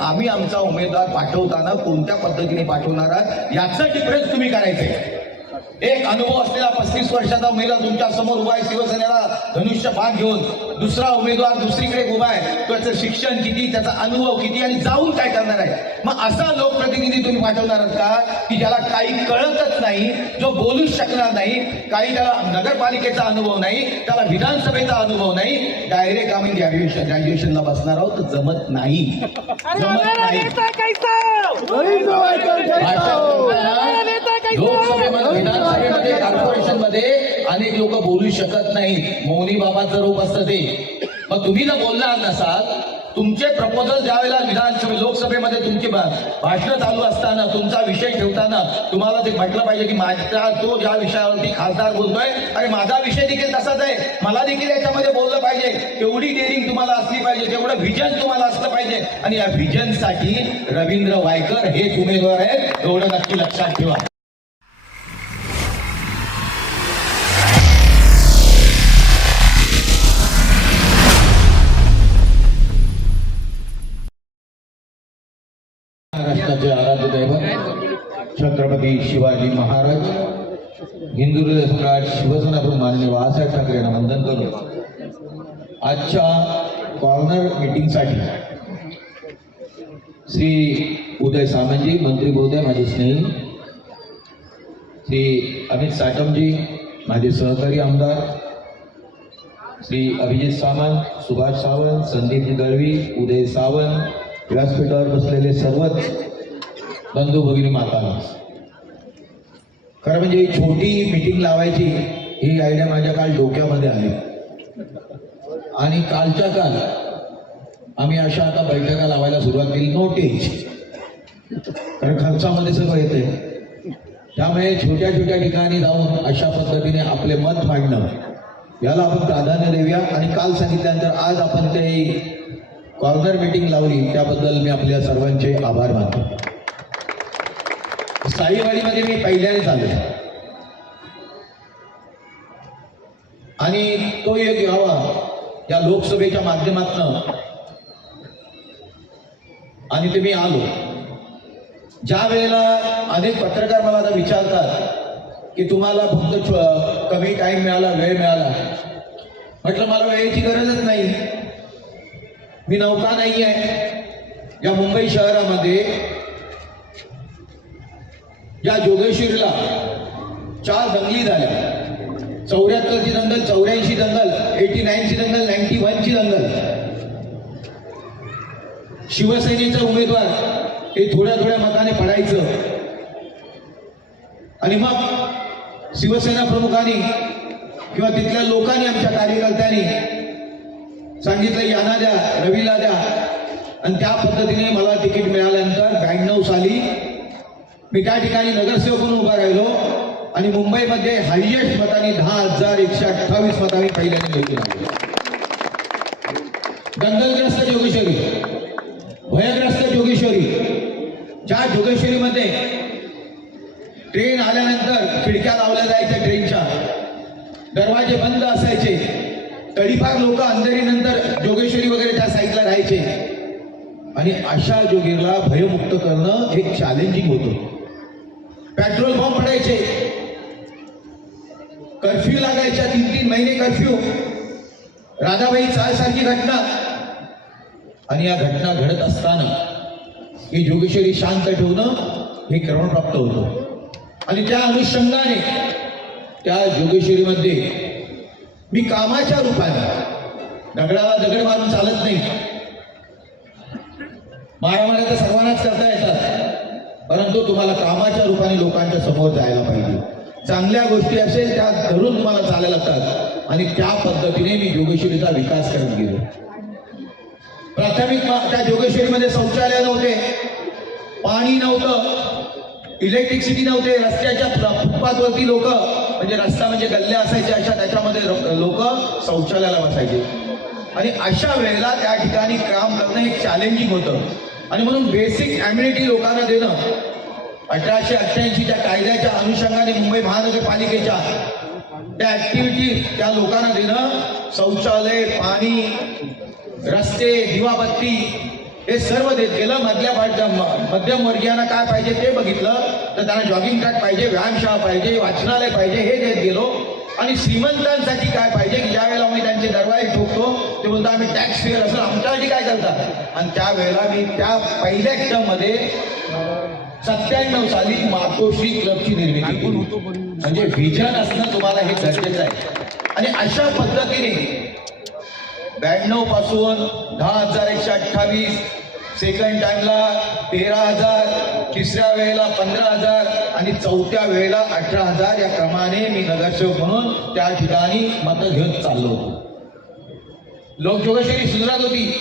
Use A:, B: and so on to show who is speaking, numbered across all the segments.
A: आम्ही आमचा उमेदवार पाठवताना कोणत्या पद्धतीने पाठवणार आहात याचं डिफरन्स तुम्ही करायचंय एक अनुभव असलेला पस्तीस वर्षाचा उमेदवार तुमच्यासमोर उभा आहे शिवसेनेला धनुष्य भाग घेऊन. दुसरा उमेदवार दुसरीकडे उभा आहे त्याचं शिक्षण किती त्याचा अनुभव किती आणि जाऊन काय करणार आहे? मग असा लोकप्रतिनिधी तुम्ही पाठवणार का? की ज्याला काही कळतच नाही जो बोलूच शकणार नाही काही त्याला नगरपालिकेचा अनुभव नाही त्याला विधानसभेचा अनुभव नाही डायरेक्ट आम्ही ग्रॅज्युएशन ग्रॅज्युएशनला बसणार आहोत जमत नाही.
B: अरे
A: जमत नाही. लोकसभेमध्ये विधानसभेमध्ये कॉर्पोरेशनमध्ये अनेक लोक बोलू शकत नाही मौनी बाबाचं रूप असतं ते. मग तुम्ही जर बोलणार नसाल तुमचे प्रपोजल ज्यावेळेला विधानसभे लोकसभेमध्ये तुमची भाषण चालू असताना तुमचा विषय ठेवताना तुम्हाला ते म्हटलं पाहिजे की माझा तो ज्या विषयावरती खासदार बोलतोय अरे माझा विषय देखील तसाच आहे. मला देखील याच्यामध्ये बोललं पाहिजे. तेवढी डेअरिंग तुम्हाला असली पाहिजे. तेवढं व्हिजन तुम्हाला असलं पाहिजे. आणि या व्हिजनसाठी रवींद्र वायकर हेच उमेदवार आहेत. एवढं नक्की लक्षात ठेवा. छत्रपती शिवाजी महाराज हिंदू हृदय सम्राट शिवसेनाप्रमुख माननीय बाळासाहेब ठाकरे यांना वंदन करून आजच्या कॉर्नर मीटिंगसाठी श्री उदय सामंतजी मंत्री महोदय माझे स्नेही श्री अमित साटमजी माझे सहकारी आमदार श्री अभिजित सावंत सुभाष सावंत संदीपजी दळवी उदय सावंत व्यासपीठावर बसलेले सर्वच बंधू भगिनी माता खरं म्हणजे छोटी मीटिंग लावायची ही आयडिया माझ्या काल डोक्यामध्ये आली. आणि कालच्या काल आम्ही अशा आता बैठका लावायला सुरुवात केली. नोटीस कारण खर्चामध्ये सगळं येते त्यामुळे छोट्या छोट्या ठिकाणी जाऊन अशा पद्धतीने आपले मत मांडणं याला आपण प्राधान्य देऊया. आणि काल सांगितल्यानंतर आज आपण ते कॉर्नर मीटिंग लावली. त्याबद्दल मी आपल्या सर्वांचे आभार मानतो. साईवाडीमध्ये मी पहिल्याने आलो. आणि तो एक यावा या लोकसभेच्या माध्यमातनं आणि ते मी आलो. ज्या वेळेला अनेक पत्रकार मला आता विचारतात की तुम्हाला फक्त कमी टाइम मिळाला वेळ मिळाला. म्हटलं मला वेळेची गरजच नाही. मी नौका नाही आहे या मुंबई शहरामध्ये या जोगेश्वरीला चार दंगली झाल्या. चौऱ्याहत्तरची दंगल चौऱ्याऐंशी दंगल एटी नाईनची दंगल नाईन्टी वनची दंगल. शिवसेनेचा उमेदवार हे थोड्या थोड्या मताने पडायचं. आणि मग शिवसेना प्रमुखांनी किंवा तिथल्या लोकांनी आमच्या कार्यकर्त्यांनी सांगितलं यांना द्या रवीला द्या. आणि त्या पद्धतीने मला तिकीट मिळाल्यानंतर ब्याण्णव साली मी त्या ठिकाणी नगरसेवक म्हणून उभा राहिलो आणि मुंबईमध्ये हायएस्ट मतांनी दहा हजार एकशे अठ्ठावीस मतांनी पहिल्याने निवडून आले. दंगलग्रस्त जोगेश्वरी भयग्रस्त जोगेश्वरी ज्या जोगेश्वरीमध्ये ट्रेन आल्यानंतर खिडक्या लावल्या जायच्या ट्रेनच्या दरवाजे बंद असायचे तडीपार लोक अंधेरीनंतर जोगेश्वरी वगैरे त्या साईडला राहायचे. आणि अशा जोगीरला भयमुक्त करणं हे चॅलेंजिंग होतं. पेट्रोल पंप पडायचे. कर्फ्यू लागायच्या तीन तीन महिने कर्फ्यू. राधाबाई चालसारखी घटना. आणि या घटना घडत असताना ही जोगेश्वरी शांत ठेवणं हे क्रमप्राप्त होतं. आणि त्या अनुषंगाने त्या जोगेश्वरीमध्ये मी कामाच्या रूपाने दगडाला दगड मारून चालत नाही. मारामाऱ्या तर सर्वांनाच करता येतात. परंतु तुम्हाला कामाच्या रूपाने लोकांच्या समोर जायला पाहिजे. चांगल्या गोष्टी असेल त्या धरून तुम्हाला चालायला लागतात. आणि त्या पद्धतीने मी जोगेश्वरीचा विकास करत गेलो. प्राथमिक त्या जोगेश्वरीमध्ये शौचालय नव्हते. पाणी नव्हतं. इलेक्ट्रिसिटी नव्हते. रस्त्याच्या फुटपाथवरती लोक म्हणजे रस्ता म्हणजे गल्ल्या असायच्या अशा त्याच्यामध्ये लोक शौचालयाला बसायचे. आणि अशा वेळेला त्या ठिकाणी काम करणं एक चॅलेंजिंग होतं. आणि म्हणून बेसिक अम्युनिटी लोकांना देणं अठराशे अठ्ठ्याऐंशीच्या कायद्याच्या अनुषंगाने मुंबई महानगरपालिकेच्या त्या ऍक्टिव्हिटी त्या लोकांना देणं शौचालय पाणी रस्ते दिवाबत्ती हे सर्व देत गेलं. मधल्या पाठ मध्यम वर्गीयांना काय पाहिजे ते बघितलं. तर त्यांना जॉगिंग ट्रॅक पाहिजे व्यायामशाळा पाहिजे वाचनालय पाहिजे हे देत गेलो. आणि श्रीमंतांसाठी काय पाहिजे की ज्या वेळेला आम्ही त्यांचे दरवाजे ठोकतो ते बोलतो आम्ही टॅक्स पेअर असं आमच्यासाठी काय करतात? आणि त्यावेळेला मी त्या पहिल्या टर्म सत्त्याण्णव साली मातोश्री क्लबची निर्मिती केली. म्हणजे व्हिजन असणं तुम्हाला हे गरजेचं आहे. आणि अशा पद्धतीने ब्याण्णवपासून दहा हजार एकशे अठ्ठावीस सेकंड टाइमला तेरा हजार तिसऱ्या वेळेला पंधरा हजार आणि चौथ्या वेळेला अठरा हजार या क्रमाने मी नगरसेवक म्हणून त्या ठिकाणी मतं घेत चाललो होतो. लोकयोगशैली सुधारत होती.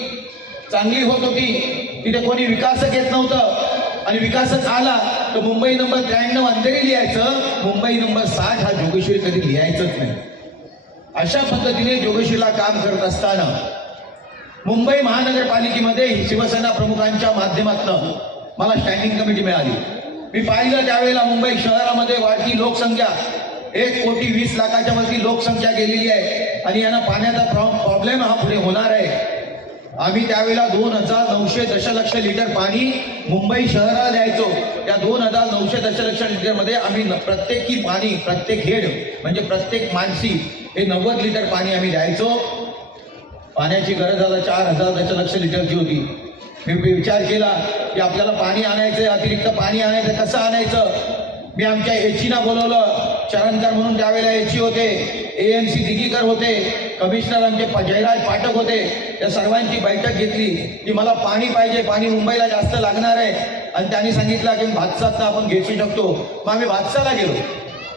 A: चांगली होत होती. तिथे कोणी विकासक येत नव्हतं. आणि विकासक आला तर मुंबई नंबर त्र्याण्णव अंधेरी लिहायचं. मुंबई नंबर साठ हा जोगेश्वरी कधी लिहायचंच नाही. अशा पद्धतीने जोगेश्वरीला काम करत असताना मुंबई महानगरपालिकेमध्ये शिवसेना प्रमुखांच्या माध्यमातून मला स्टँडिंग कमिटी मिळाली. मी पाहिलं त्यावेळेला मुंबई शहरामध्ये वाढती लोकसंख्या. एक कोटी वीस लाखाच्या वरती लोकसंख्या गेलेली आहे आणि यांना पाण्याचा प्रॉब्लेम हा पुढे होणार आहे. आम्ही त्यावेळेला दोन हजार नऊशे दशलक्ष लिटर पाणी मुंबई शहराला द्यायचो. त्या दोन हजार नऊशे दशलक्ष लिटरमध्ये आम्ही न- प्रत्येकी पाणी प्रत्येक हेड म्हणजे प्रत्येक माणशी हे नव्वद लिटर पाणी आम्ही द्यायचो. पाण्याची गरज आता चार हजार दशलक्ष लिटरची होती. मी विचार केला की आपल्याला पाणी आणायचं अतिरिक्त पाणी आणायचं कसं आणायचं? मी आमच्या एचीना बोलवलं. चरणकर म्हणून त्यावेळेला एची होते एएमसी दिगीकर होते कमिशनर आमचे जयराज पाठक होते. या सर्वांची बैठक घेतली की मला पाणी पाहिजे पाणी मुंबईला जास्त लागणार आहे. आणि त्यांनी सांगितलं की भातसातनं आपण घेऊ शकतो. मग आम्ही भातसाला गेलो.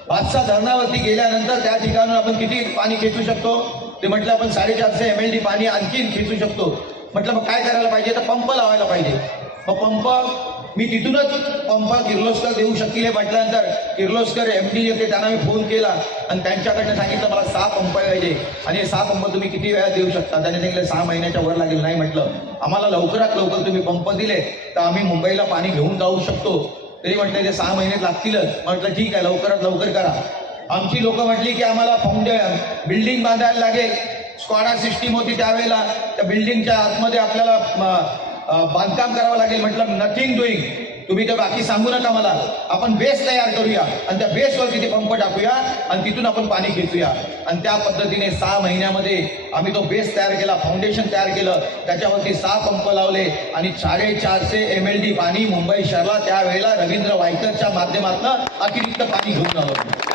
A: भातसा धरणावरती गेल्यानंतर त्या ठिकाणून आपण किती पाणी खेचू शकतो? ते म्हटलं आपण साडेचारशे एम एल डी पाणी आणखीन खेचू शकतो. म्हटलं मग काय करायला पाहिजे? तर पंप लावायला पाहिजे. मग पंप मी तिथूनच पंप किर्लोस्कर देऊ शकतील म्हटल्यानंतर किर्लोस्कर एम डी होते त्यांना मी फोन केला आणि त्यांच्याकडनं सांगितलं मला सहा पंप पाहिजे आणि हे सहा पंप तुम्ही किती वेळात देऊ शकता? त्याने सांगितलं सहा महिन्याच्या वर लागेल. नाही म्हटलं. आम्हाला लवकरात लवकर तुम्ही पंप दिले तर आम्ही मुंबईला पाणी घेऊन जाऊ शकतो. तरी म्हटलं ते सहा महिने लागतीलच. म्हटलं ठीक आहे लवकरात लवकर करा. आमची लोक म्हटली की आम्हाला फाउंडे बिल्डिंग बांधायला लागेल. स्क्वाडा सिस्टीम होती त्यावेळेला. त्या बिल्डिंगच्या आतमध्ये आपल्याला बांधकाम करावं लागेल. म्हटलं नथिंग डुईंग तुम्ही तर बाकी सांगू नका मला. आपण बेस तयार करूया. आणि त्या बेसवरती ते पंप टाकूया. आणि तिथून आपण पाणी खेचूया आणि त्या पद्धतीने सहा महिन्यामध्ये आम्ही तो बेस तयार केला फाउंडेशन तयार केलं. त्याच्यावरती सहा पंप लावले. आणि साडेचारशे एम एल डी पाणी मुंबई शहराला त्यावेळेला रवींद्र वायकरच्या माध्यमातून अतिरिक्त पाणी घेऊन आलो.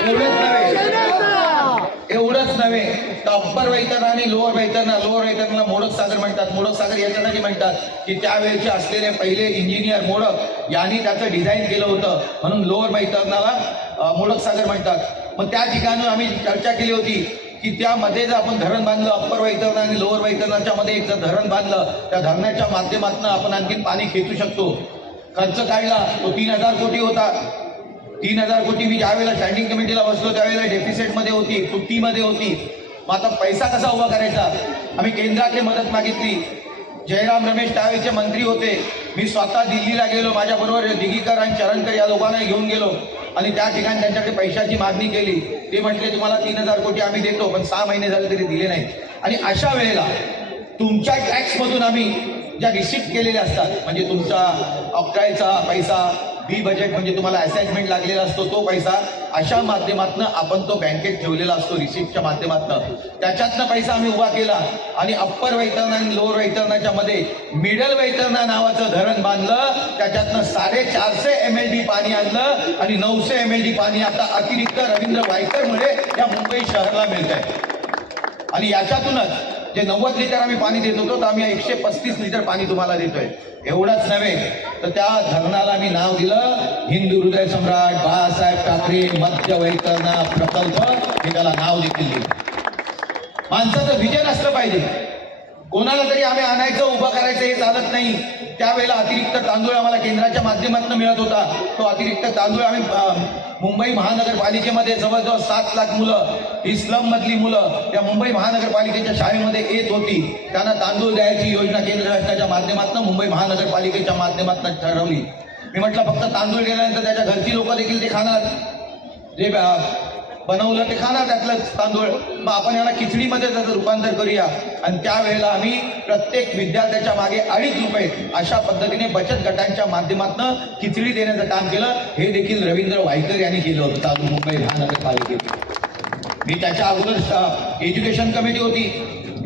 A: एवढंच नव्हे. एवढंच नव्हे. तर अप्पर वैतरण आणि लोअर वैतरण लोअर वैतरणा मोडक सागर म्हणतात. मोडक सागर याच्यासाठी म्हणतात की त्यावेळेचे असलेले पहिले इंजिनियर मोडक यांनी त्याचं डिझाईन केलं होतं. म्हणून लोअर वैतरणाला मोडक सागर म्हणतात. मग त्या ठिकाणी आम्ही चर्चा केली होती की त्यामध्ये जर आपण धरण बांधलं अप्पर वैतरण आणि लोअर वैतरणाच्या मध्ये एक जर धरण बांधलं त्या धरणाच्या माध्यमातून आपण आणखीन पाणी खेचू शकतो. खर्च काढला तो तीन हजार कोटी होता. तीन हजार कोटी मी ज्यावेळेला स्टँडिंग कमिटीला बसलो त्यावेळेला डेफिसिटमध्ये होती तुटीमध्ये होती. मग आता पैसा कसा उभा करायचा? आम्ही केंद्रातली मदत मागितली. जयराम रमेश त्यावेळेचे मंत्री होते. मी स्वतः दिल्लीला गेलो माझ्याबरोबर दिगीकर आणि चरणकर या लोकांना घेऊन गेलो. आणि त्या ठिकाणी त्यांच्याकडे पैशाची मागणी केली. ते म्हटले तुम्हाला तीन हजार कोटी आम्ही देतो पण सहा महिने झाले तरी दिले नाही आणि अशा वेळेला तुमच्या टॅक्समधून आम्ही ज्या रिसिप्ट केलेल्या असतात म्हणजे तुमचा अप्रायचा पैसा बी बजेट म्हणजे तुम्हाला असाइनमेंट लागलेला असतो तो पैसा. अशा माध्यमातून आपण तो बँकेत ठेवलेला असतो रिसिप्टच्या माध्यमातून. त्याच्यातनं पैसा आम्ही उभा केला आणि अप्पर वैतरणा आणि लोअर वैतरणाच्या मध्ये मिडल वैतरणा नावाचं धरण बांधलं. त्याच्यातनं साडेचारशे एम एल डी पाणी आणलं आणि नऊशे एम एल डी पाणी आता अतिरिक्त रवींद्र वायकरमुळे या मुंबई शहराला मिळत आहे आणि याच्यातूनच जे नव्वद लिटर आम्ही पाणी देत होतो तर आम्ही एकशे पस्तीस लिटर पाणी तुम्हाला देतोय. एवढंच नव्हे तर त्या धरणाला मी नाव दिलं. हिंदू हृदय सम्राट बाळासाहेब ठाकरे मध्य वैतरणा प्रकल्प हे त्याला नाव देखील दिलं. माणसाचं विजन असलं पाहिजे. कोणाला तरी आम्ही आणायचं उभं करायचं हे चालत नाही. त्यावेळेला अतिरिक्त तांदूळ आम्हाला केंद्राच्या माध्यमातून मिळत होता. तो अतिरिक्त तांदूळ आम्ही मुंबई महानगरपालिकेमध्ये जवळजवळ सात लाख मुलं ही स्लम मधली मुलं या मुंबई महानगरपालिकेच्या शाळेमध्ये येत होती. त्यांना तांदूळ द्यायची योजना केंद्र शासनाच्या माध्यमातून मुंबई महानगरपालिकेच्या माध्यमातून ठरवली. मी म्हटलं फक्त तांदूळ गेल्यानंतर त्याच्या घरची लोक देखील ते खाणार. जे बनवलं ते खाणार त्यातलं तांदूळ. मग आपण याला खिचडीमध्ये त्याचं रूपांतर करूया. आणि त्यावेळेला आम्ही प्रत्येक विद्यार्थ्याच्या मागे अडीच रुपये अशा पद्धतीने बचत गटांच्या माध्यमातून खिचडी देण्याचं काम केलं. हे देखील रवींद्र वायकर यांनी केलं होतं. तालू मुंबई महानगरपालिकेत. मी त्याच्या अगोदर एज्युकेशन कमिटी होती.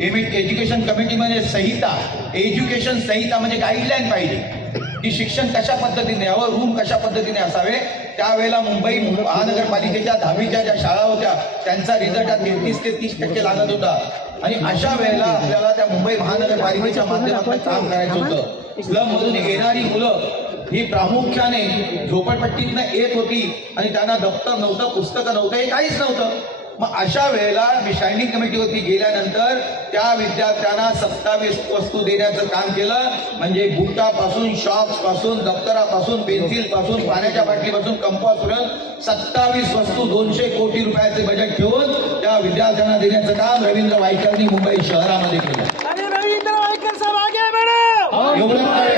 A: एज्युकेशन कमिटीमध्ये म्हणजे संहिता. एज्युकेशन संहिता म्हणजे गाईडलाईन पाहिजे. की शिक्षण कशा पद्धतीने यावं? रूम कशा पद्धतीने असावे? त्यावेळेला मुंबई महानगरपालिकेच्या दहावीच्या ज्या शाळा होत्या त्यांचा रिझल्ट हा तेहतीस ते तीस टक्के लागत होता. आणि अशा वेळेला आपल्याला त्या मुंबई महानगरपालिकेच्या माध्यमातून काम करायचं होतं. स्लम मधून येणारी मुलं ही प्रामुख्याने झोपडपट्टीतनं येत होती आणि त्यांना दप्तर नव्हतं पुस्तकं नव्हतं हे काहीच नव्हतं. मग अशा वेळेला मी स्टँडिंग कमिटीवरती गेल्यानंतर त्या विद्यार्थ्यांना सत्तावीस वस्तू देण्याचं काम केलं. म्हणजे बुटापासून शॉक्सपासून दप्तरापासून पेन्सिलपासून पाण्याच्या बाटलीपासून कंपास पर्यंत सत्तावीस वस्तू दोनशे कोटी रुपयाचे बजेट ठेवून त्या विद्यार्थ्यांना देण्याचं काम रवींद्र वायकरनी मुंबई शहरामध्ये केलं.
B: अरे रविंद्र वायकर साहेब आगे बढ़ो
A: एवढं नव्हे,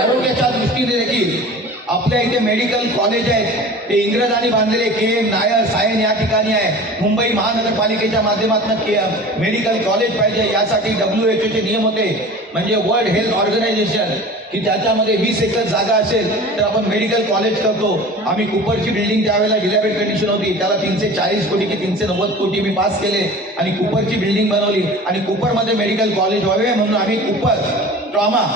A: आरोग्याच्या दृष्टीने देखील आपल्या इथे मेडिकल कॉलेज आहेत. ते इंग्रजांनी बांधलेले के एम नायर सायन या ठिकाणी आहे. मुंबई महानगरपालिकेच्या माध्यमातून के मेडिकल कॉलेज पाहिजे यासाठी डब्ल्यू एच ओचे नियम होते. म्हणजे वर्ल्ड हेल्थ ऑर्गनायझेशन की त्याच्यामध्ये वीस एकर जागा असेल तर आपण मेडिकल कॉलेज करतो. आम्ही कुपरची बिल्डिंग त्यावेळेला डिलेबेट कंडिशन होती. त्याला तीनशे चाळीस कोटी की तीनशे नव्वद कोटी मी पास केले. आणि कुपरची बिल्डिंग बनवली. आणि कुपरमध्ये मेडिकल कॉलेज व्हावे म्हणून आम्ही कुपर ट्रॉमा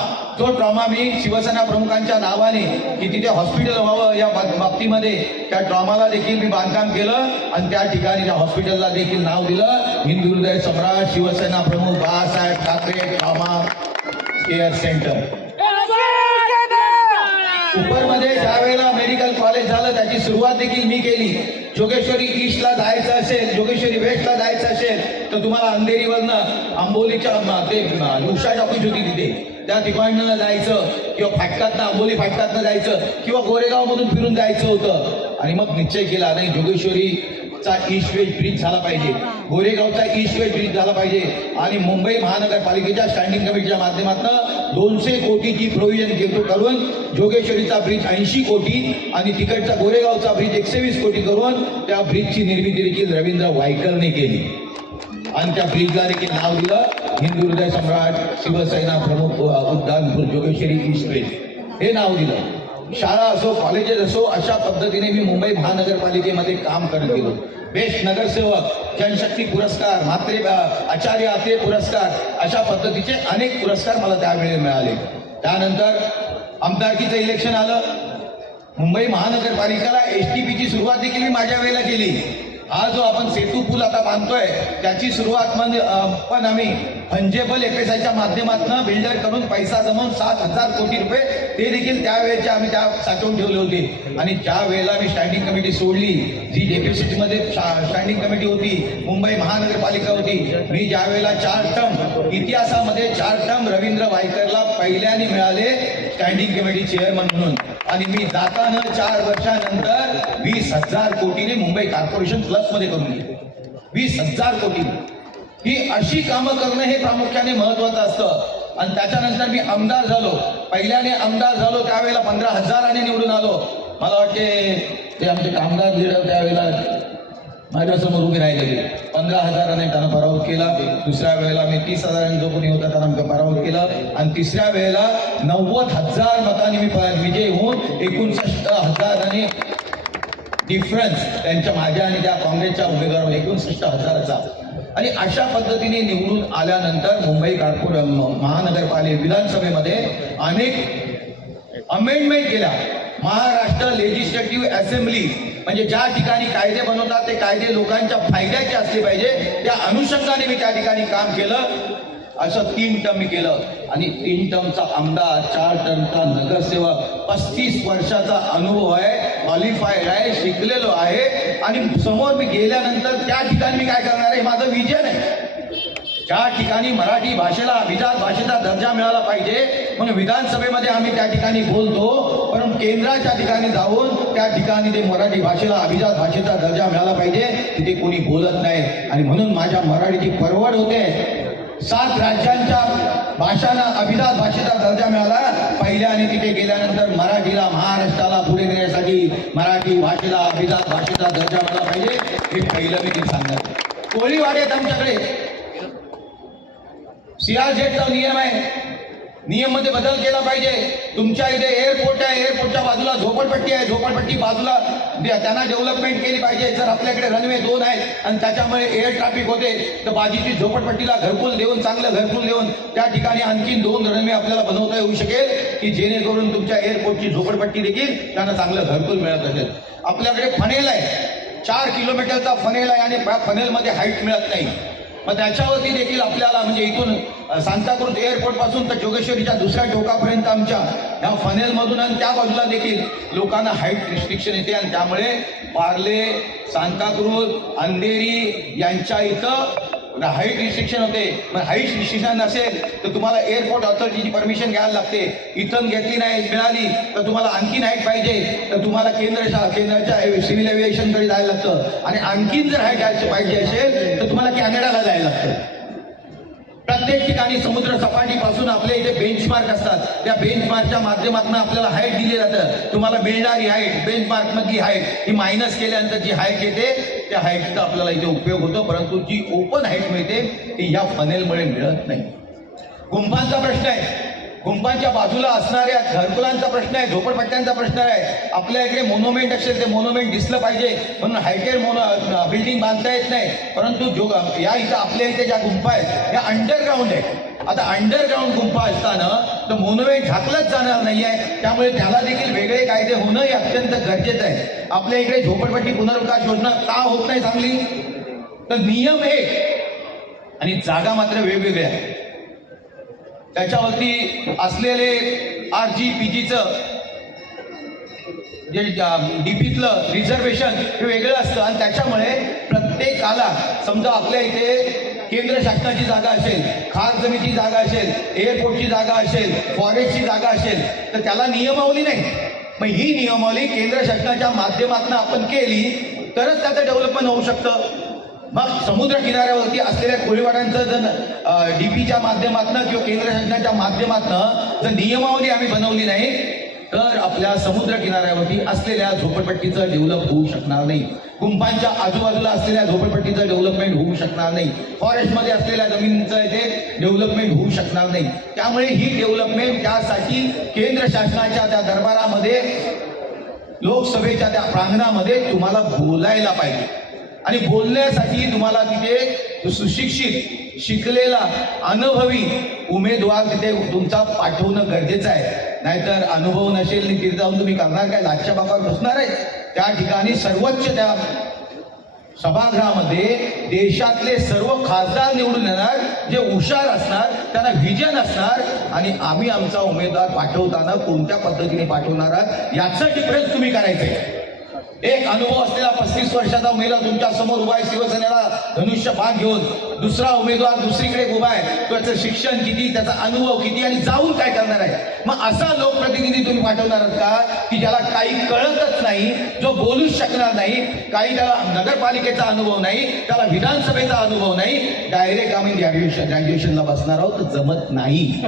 A: तो ट्रॉमा मी शिवसेना प्रमुखांच्या नावाने की तिथे हॉस्पिटल व्हावं या बाबतीमध्ये त्या ट्रॉमाला देखील मी बांधकाम केलं आणि त्या ठिकाणी त्या हॉस्पिटलला देखील नाव दिलं. हिंदू हृदय सम्राट शिवसेना प्रमुख Balasaheb Thackeray trauma care centre उपरमध्ये ज्या वेळेला मेडिकल कॉलेज झालं त्याची सुरुवात देखील मी केली. जोगेश्वरी ईस्टला जायचं असेल जोगेश्वरी वेस्टला जायचं असेल तर तुम्हाला अंधेरीवरनं आंबोलीच्या ते उषा ऑफिस होती तिथे. त्या ठिकाणनं जायचं किंवा फाटकातनं आंबोली फाटकातनं जायचं किंवा गोरेगाव मधून फिरून जायचं होतं. आणि मग निश्चय केला नाही जोगेश्वरीचा ईस्ट वेस्ट ब्रिज झाला पाहिजे. गोरेगावचा ईस्ट वेस्ट ब्रिज झाला पाहिजे. आणि मुंबई महानगरपालिकेच्या स्टँडिंग कमिटीच्या माध्यमातून दोनशे कोटीची प्रोव्हिजन घेतो करून जोगेश्वरीचा ब्रिज ऐंशी कोटी आणि तिकडचा गोरेगावचा ब्रिज एकशे वीस कोटी करून त्या ब्रिजची निर्मिती देखील रवींद्र वायकरने केली. आणि त्या ब्रिजला देखील नाव दिलं. हिंदू हृदय सम्राट शिवसेना प्रमुख अ, उद्यानपूर जोगेश्वरी ईस्ट हे नाव दिलं. शाळा असो कॉलेजेस असो अशा पद्धतीने मी मुंबई महानगरपालिकेमध्ये काम करत गेलो. बेस्ट नगरसेवक जनशक्ती पुरस्कार म्हात्रे आचार्य आते पुरस्कार अशा पद्धतीचे अनेक पुरस्कार मला त्यावेळी मिळाले. त्यानंतर आमदारकीचं इलेक्शन आलं. मुंबई महानगरपालिकेला एस टी पीची सुरुवात देखील मी माझ्या वेळेला केली. हा जो आपण सेतू पूल आता बांधतोय त्याची सुरुवात म्हणजे पण आम्ही फंजेबल एफएसआयच्या एस आयच्या माध्यमातून बिल्डर करून पैसा जमवून सात हजार कोटी रुपये ते देखील त्यावेळेचे आम्ही त्या साठवून ठेवले होते. आणि ज्या वेळेला मी स्टँडिंग कमिटी सोडली जी डेप्युटेशनमध्ये स्टँडिंग कमिटी होती मुंबई महानगरपालिका होती मी ज्या वेळेला चार टर्म इतिहासामध्ये चार टर्म रवींद्र वायकरला पहिल्याने मिळाले स्टँडिंग कमिटी चेअरमन म्हणून. आणि मी जाताना चार वर्षानंतर वीस हजार कोटीने मुंबई कॉर्पोरेशन प्लसमध्ये करून गेले वीस हजार कोटी. ही अशी कामं करणं हे प्रामुख्याने महत्वाचं असतं. आणि त्याच्यानंतर मी आमदार झालो. पहिल्याने आमदार झालो त्यावेळेला पंधरा हजाराने निवडून आलो. मला वाटते ते आमचे कामगार लिडर त्यावेळेला माझ्यासमोर उभे राहिलेले. पंधरा हजाराने त्यांना पराभूत केला. दुसऱ्या वेळेला मी तीस हजारांनी जो कोणी होता त्यांना आमचा पराभूत केला. आणि तिसऱ्या वेळेला नव्वद हजार मतांनी मी विजय होऊन एकोणसष्ट हजाराने डिफरन्स त्यांच्या माझ्या आणि त्या काँग्रेसच्या उमेदवारावर एकोणसष्ट हजाराचा. आणि अशा पद्धतीने निवडून आल्यानंतर मुंबई कानपूर महानगरपालिका विधानसभेमध्ये अनेक अमेंडमेंट केल्या. महाराष्ट्र लेजिस्लेटिव्ह असेंब्ली म्हणजे ज्या ठिकाणी कायदे बनवतात ते कायदे लोकांच्या फायद्याचे असले पाहिजे. त्या अनुषंगाने मी त्या ठिकाणी काम केलं. असं तीन टर्म मी केलं. आणि तीन टर्मचा आमदार चार टर्मचा नगरसेवक पस्तीस वर्षाचा अनुभव आहे क्वालिफाईड आहे शिकलेलो आहे. आणि समोर मी गेल्यानंतर त्या ठिकाणी मी काय करणार आहे? माझं विजन आहे. ज्या ठिकाणी मराठी भाषेला अभिजात भाषेचा दर्जा मिळाला पाहिजे म्हणून विधानसभेमध्ये आम्ही त्या ठिकाणी बोलतो परंतु केंद्राच्या ठिकाणी जाऊन त्या ठिकाणी ते मराठी भाषेला अभिजात भाषेचा दर्जा मिळाला पाहिजे तिथे कोणी बोलत नाही. आणि म्हणून माझ्या मराठीची परवड होते. सात राज्यांच्या भाषांना अभिजात भाषेचा दर्जा मिळाला. पहिल्या आणि तिथे गेल्यानंतर मराठीला महाराष्ट्राला पुढे नेण्यासाठी मराठी भाषेला अभिजात भाषेचा दर्जा मिळाला पाहिजे हे पहिलं मी ते सांगणार कोळीवाडे आहेत आमच्याकडे. सीआरझेडचा नियम आहे. नियममध्ये बदल केला पाहिजे. तुमच्या इथे एअरपोर्ट आहे. एअरपोर्टच्या बाजूला झोपडपट्टी आहे. झोपडपट्टी बाजूला त्यांना डेव्हलपमेंट केली पाहिजे. जर आपल्याकडे रनवे दोन आहेत आणि त्याच्यामुळे एअर ट्रॅफिक होते तर बाजूची झोपडपट्टीला घरकुल देऊन चांगलं घरकुल देऊन त्या ठिकाणी आणखीन दोन रनवे आपल्याला बनवता येऊ शकेल की जेणेकरून तुमच्या एअरपोर्टची झोपडपट्टी देखील त्यांना चांगलं घरकुल मिळत असेल. आपल्याकडे फनेल आहे. चार किलोमीटरचा फनेल आहे आणि त्या फनेलमध्ये हाईट मिळत नाही. मग त्याच्यावरती देखील आपल्याला म्हणजे इथून अ, सांताक्रूज एअरपोर्टपासून तर जोगेश्वरीच्या दुसऱ्या टोकापर्यंत आमच्या या फनेल मधून आणि त्या बाजूला देखील लोकांना हाईट रिस्ट्रिक्शन येते आणि त्यामुळे पार्ले सांताक्रूज अंधेरी यांच्या इथं हाईट रिस्ट्रिक्शन होते. मग हाईट रिस्ट्रिक्शन नसेल तर तुम्हाला एअरपोर्ट ऑथॉरिटीची परमिशन घ्यायला लागते. इथून घेतली नाही मिळाली तर तुम्हाला आणखीन हाईट पाहिजे. तर तुम्हाला केंद्र शा- केंद्राच्या सिव्हिल एव्हिएशनकडे जायला लागतं. आणि आणखीन जर हाईट पाहिजे असेल तर तुम्हाला कॅनडाला जायला लागतं. प्रत्येक ठिकाणी समुद्र सपाटीपासून आपल्या इथे बेंचमार्क असतात. त्या बेंचमार्कच्या माध्यमातून आपल्याला हाईट दिली जातं. तुम्हाला मिळणारी हाईट बेंचमार्क मधली हाईट ही मायनस केल्यानंतर जी हाईट येते त्या हाईटचा आपल्याला इथे उपयोग होतो. परंतु जी ओपन हाईट मिळते ती या फनेलमुळे मिळत नाही. गुंफांचा प्रश्न आहे. कुंपांच्या बाजूला असणाऱ्या घरकुलांचा प्रश्न आहे झोपडपट्ट्यांचा प्रश्न आहे. आपल्या इकडे मोनोमेंट असेल ते मोनोमेंट दिसलं पाहिजे. म्हणून हायटेड मोनो बिल्डिंग बांधता येत नाही. परंतु जो या इथं आपल्या इथे ज्या गुंफा आहेत या अंडरग्राऊंड आहे आता अंडरग्राऊंड गुंफा असताना तर मोनोमेंट झाकलंच जाणार नाही आहे त्यामुळे त्याला देखील वेगळे कायदे होणं हे अत्यंत गरजेचं आहे. आपल्या इकडे झोपडपट्टी पुनर्विकास योजना का होत नाही चांगली? तर नियम एक आणि जागा मात्र वेगवेगळ्या आहेत. त्याच्यावरती असलेले आर जी पी जीचं जे डीपीतलं रिझर्वेशन हे वेगळं असतं. आणि त्याच्यामुळे प्रत्येकाला समजा आपल्या इथे केंद्र शासनाची जागा असेल खास जमीची जागा असेल एअरपोर्टची जागा असेल फॉरेस्टची जागा असेल तर त्याला नियमावली नाही. मग ही नियमावली केंद्र शासनाच्या माध्यमातून आपण केली तरच त्याचं डेव्हलपमेंट होऊ शकतं. मग समुद्र किनाऱ्यावरती असलेल्या कोळीवाड्यांचं जर डीपीच्या माध्यमातून किंवा केंद्र शासनाच्या माध्यमातून जर नियमावली आम्ही बनवली नाही तर आपल्या समुद्र किनाऱ्यावरती असलेल्या झोपडपट्टीचं डेव्हलप होऊ शकणार नाही. गुंफांच्या आजूबाजूला असलेल्या झोपडपट्टीचं डेव्हलपमेंट होऊ शकणार नाही. फॉरेस्टमध्ये असलेल्या जमिनीचं इथे डेव्हलपमेंट होऊ शकणार नाही. त्यामुळे ही डेव्हलपमेंट त्यासाठी केंद्र शासनाच्या त्या दरबारामध्ये लोकसभेच्या त्या प्रांगणामध्ये तुम्हाला बोलायला पाहिजे. आणि बोलण्यासाठी तुम्हाला तिथे सुशिक्षित शिकलेला अनुभवी उमेदवार तिथे तुमचा पाठवणं गरजेचं आहे. नाहीतर अनुभव नसेल आणि तिथे जाऊन तुम्ही करणार काय? लाटच्या बापावर बसणार आहे. त्या ठिकाणी सर्वोच्च त्या सभागृहामध्ये देशातले सर्व खासदार निवडून येणार जे हुशार असणार त्यांना व्हिजन असणार आणि आम्ही आमचा उमेदवार पाठवताना कोणत्या पद्धतीने पाठवणार आहात याचं डिफरन्स तुम्ही आहे एक अनुभव असलेला पस्तीस वर्षाचा उमेदवार तुमच्यासमोर उभा आहे शिवसेनेला धनुष्य बाग घेऊन. दुसरा उमेदवार दुसरीकडे उभा आहे. त्याचं शिक्षण किती त्याचा अनुभव किती आणि जाऊन काय करणार आहे? मग असा लोकप्रतिनिधी तुम्ही पाठवणार का? की ज्याला काही कळतच नाही जो बोलूच शकणार नाही काही त्याला नगरपालिकेचा अनुभव नाही त्याला विधानसभेचा अनुभव नाही डायरेक्ट आम्ही ग्रॅज्युएशन ग्रॅज्युएशनला बसणार आहोत. जमत नाही.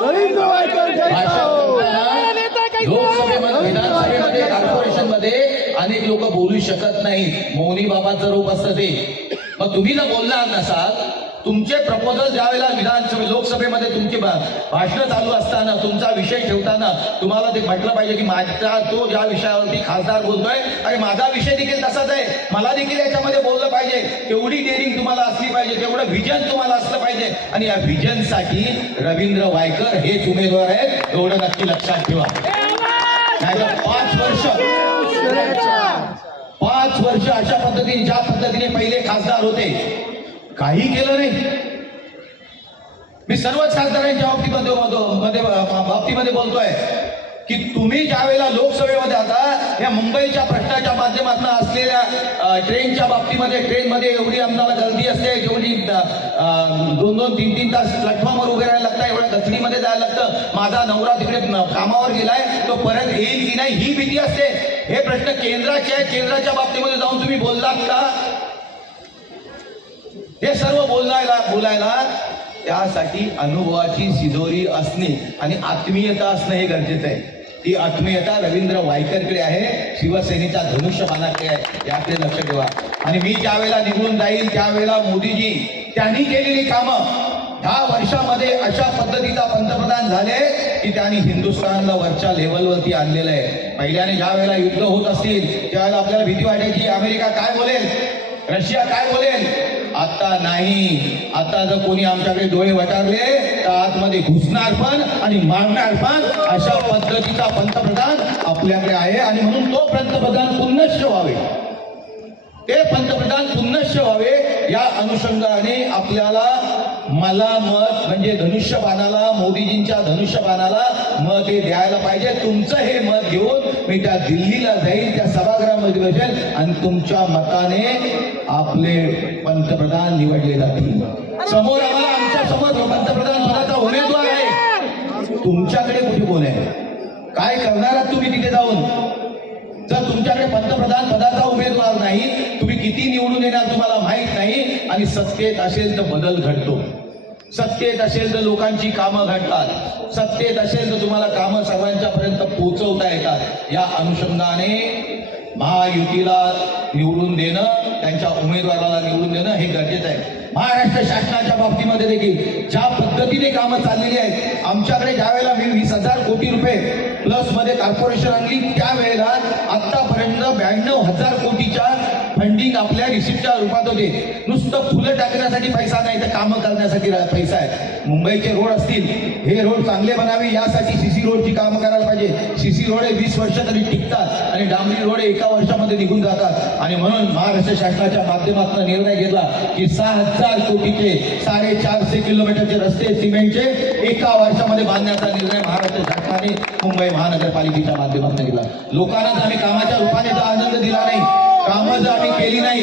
B: अरे
A: जमत नाही. लोकसभेमध्ये विधानसभेमध्ये कॉर्पोरेशनमध्ये अनेक लोक बोलू शकत नाहीत. मौनी बाबाचं रूप असतं ते. मग तुम्ही जर बोलणार नसाल तुमचे प्रपोजल ज्यावेळेला विधानसभे लोकसभेमध्ये तुमचे भाषण चालू असताना तुमचा विषय ठेवताना तुम्हाला ते म्हटलं पाहिजे की माझा तो ज्या विषयावरती खासदार बोलतोय आणि माझा विषय देखील तसाच आहे. मला देखील याच्यामध्ये बोललं पाहिजे. तेवढी डेअरिंग तुम्हाला असली पाहिजे. तेवढं व्हिजन तुम्हाला असलं पाहिजे. आणि या व्हिजनसाठी रवींद्र वायकर हेच उमेदवार आहेत. एवढं नक्की लक्षात ठेवा. नाहीतर पाच वर्ष. पाच वर्ष अशा पद्धतीने ज्या पद्धतीने पहिले खासदार होते काही केलं नाही. मी सर्वच खासदारांच्या बाबतीमध्ये मध्ये बाबतीमध्ये बोलतोय. की तुम्ही ज्या वेळेला लोकसभेमध्ये आता या मुंबईच्या प्रश्नाच्या माध्यमातून असलेल्या ट्रेनच्या बाबतीमध्ये ट्रेनमध्ये एवढी आम्हाला गर्दी असते जेवढी दोन दोन तीन तीन तास प्लॅटफॉर्मवर उभे राहायला लागतं एवढ्या दक्षिणीमध्ये जायला लागतं. माझा नवरा तिकडे कामावर गेलाय तो परत येईल की नाही ही भीती असते. हे प्रश्न केंद्राचे आहे केंद्राच्या बाबतीमध्ये जाऊन तुम्ही बोललात का? हे सर्व बोलायला बोलायला त्यासाठी अनुभवाची सिजोरी असणे आणि आत्मीयता असणं हे गरजेचं आहे. ती आत्मीयता रवींद्र वायकरकडे आहे. शिवसेनेच्या धनुष्यबाणाकडे आहे. याकडे लक्ष ठेवा. आणि मी ज्या वेळेला जाईल त्यावेळेला मोदीजी त्यांनी केलेली कामं. दहा वर्षामध्ये अशा पद्धतीचा पंतप्रधान झाले की त्यांनी हिंदुस्थानला वरच्या लेवलवरती आणलेलं आहे. पहिल्याने ज्या वेळेला युद्ध होत असतील त्यावेळेला आपल्याला भीती वाटायची अमेरिका काय बोलेल? रशिया काय बोलेल? आता नाही. आता जर कोणी आमच्याकडे डोळे वटारले तर आतमध्ये घुसणार पण आणि मारणार पण अशा पद्धतीचा पंतप्रधान आपल्याकडे आहे. आणि म्हणून तो पंतप्रधान पुनश्च व्हावे. ते पंतप्रधान पुनश्च व्हावे या अनुषंगाने आपल्याला मला मत म्हणजे धनुष्यबाणाला मोदीजींच्या धनुष्यबाणाला मत हे द्यायला पाहिजे. तुमचं हे मत घेऊन मी त्या दिल्लीला जाईल त्या सभागृहामध्ये बसेल आणि तुमच्या मताने आपले पंतप्रधान निवडले जातील. समोर आम्हाला आमच्यासमोर पंतप्रधान पदाचा उमेदवार आहे. तुमच्याकडे कुठे कोण आहे? काय करणार तुम्ही तिथे जाऊन? जर तुमच्याकडे पंतप्रधान पदाचा उमेदवार नाही तुम्ही किती निवडून येणार तुम्हाला माहीत नाही आणि सत्तेत असेल तर बदल घडतो. सत्तेत असेल तर लोकांची कामं घडतात. सत्तेत असेल तर तुम्हाला कामं सर्वांच्या पर्यंत पोहोचवता येतात. या अनुषंगाने महायुतीला निवडून देणं त्यांच्या उमेदवाराला निवडून देणं हे गरजेचं आहे. महाराष्ट्र शासनाच्या बाबतीमध्ये देखील ज्या पद्धतीने कामं चाललेली आहेत आमच्याकडे ज्या वेळेला मी वीस हजार कोटी रुपये प्लसमध्ये कॉर्पोरेशन आणली त्यावेळेला आतापर्यंत ब्याण्णव हजार कोटीच्या फंडिंग आपल्या रिसिप्टच्या रूपात होते. नुसतं फुलं टाकण्यासाठी पैसा नाही तर कामं करण्यासाठी पैसा आहे. मुंबईचे रोड असतील हे रोड चांगले बनावे यासाठी सीसी रोडची कामं करायला पाहिजे. सीसी रोड हे वीस वर्ष तरी टिकतात आणि डांबरी रोड एका वर्षामध्ये निघून जातात. आणि म्हणून महाराष्ट्र शासनाच्या माध्यमातून निर्णय घेतला की सहा हजार कोटीचे साडेचारशे किलोमीटरचे रस्ते सिमेंटचे एका वर्षामध्ये बांधण्याचा निर्णय महाराष्ट्र शासनाने मुंबई महानगरपालिकेच्या माध्यमातून घेतला. लोकांनाच आम्ही कामाच्या रूपाने तर आनंद दिला नाही. कामं जर आम्ही केली नाही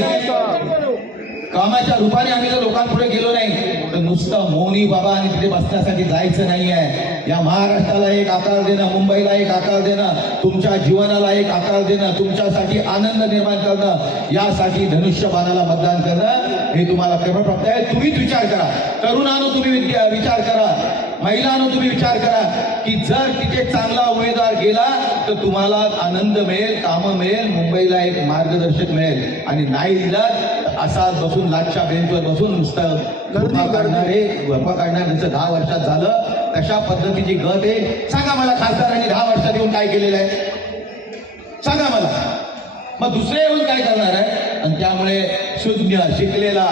A: कामाच्या रूपाने आम्ही जर लोकांपुढे गेलो नाही तर नुसतं मौनी बाबा आणि तिथे बसण्यासाठी जायचं नाही आहे या महाराष्ट्राला एक आकार देणं मुंबईला एक आकार देणं तुमच्या जीवनाला एक आकार देणं तुमच्यासाठी आनंद निर्माण करणं यासाठी धनुष्यबाणाला मतदान करणं हे तुम्हाला कर्मप्राप्त आहे. तुम्हीच विचार करा. तरुणानो तुम्ही विचार करा. महिलांनो तुम्ही विचार करा की जर तिथे चांगला उमेदवार गेला तर तुम्हाला आनंद मिळेल कामं मिळेल मुंबईला एक मार्गदर्शक मिळेल. आणि नाही दिला असाच बसून लाटच्या बेंचवर बसून नुसतं काढणारे गप्पा काढणार जसं दहा वर्षात झालं तशा पद्धतीची गत आहे. सांगा मला खासदारांनी दहा वर्षात येऊन काय केलेलं आहे? सांगा मला. मग दुसरे येऊन काय करणार आहे? आणि त्यामुळे शून्य शिकलेला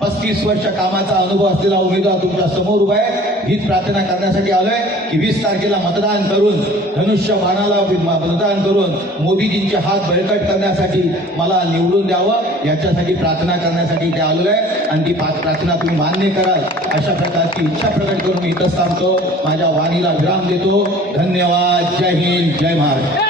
A: पस्तीस वर्ष कामाचा अनुभव असलेला उमेदवार तुमच्यासमोर उभा आहे. हीच प्रार्थना करण्यासाठी आलोय की वीस तारखेला मतदान करून धनुष्य बाणाला मतदान करून मोदीजींचे हात बळकट करण्यासाठी मला निवडून द्यावं. याच्यासाठी प्रार्थना करण्यासाठी ते आलेलो आहे आणि ती प्रार्थना तुम्ही मान्य कराल. अशा प्रकारची इच्छा प्रकट करून मी इथं सांगतो माझ्या वाणीला विराम देतो. धन्यवाद. जय हिंद. जय महाराज